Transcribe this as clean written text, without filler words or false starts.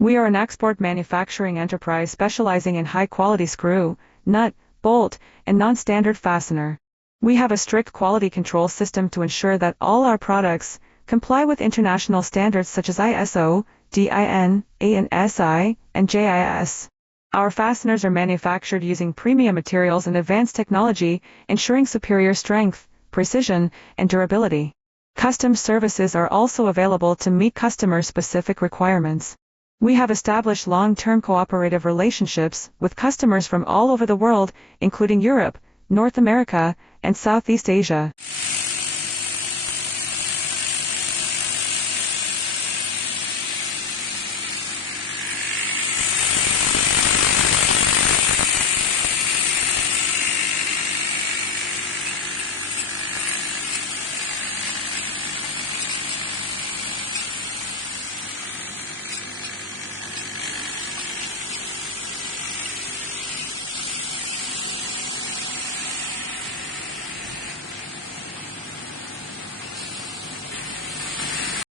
We are an export manufacturing enterprise specializing in high-quality screw, nut, bolt, and non-standard fastener. We have a strict quality control system to ensure that all our products comply with international standards such as ISO, DIN, ANSI, and JIS. Our fasteners are manufactured using premium materials and advanced technology, ensuring superior strength, precision, and durability. Custom services are also available to meet customer-specific requirements. We have established long-term cooperative relationships with customers from all over the world, including Europe, North America, and Southeast Asia.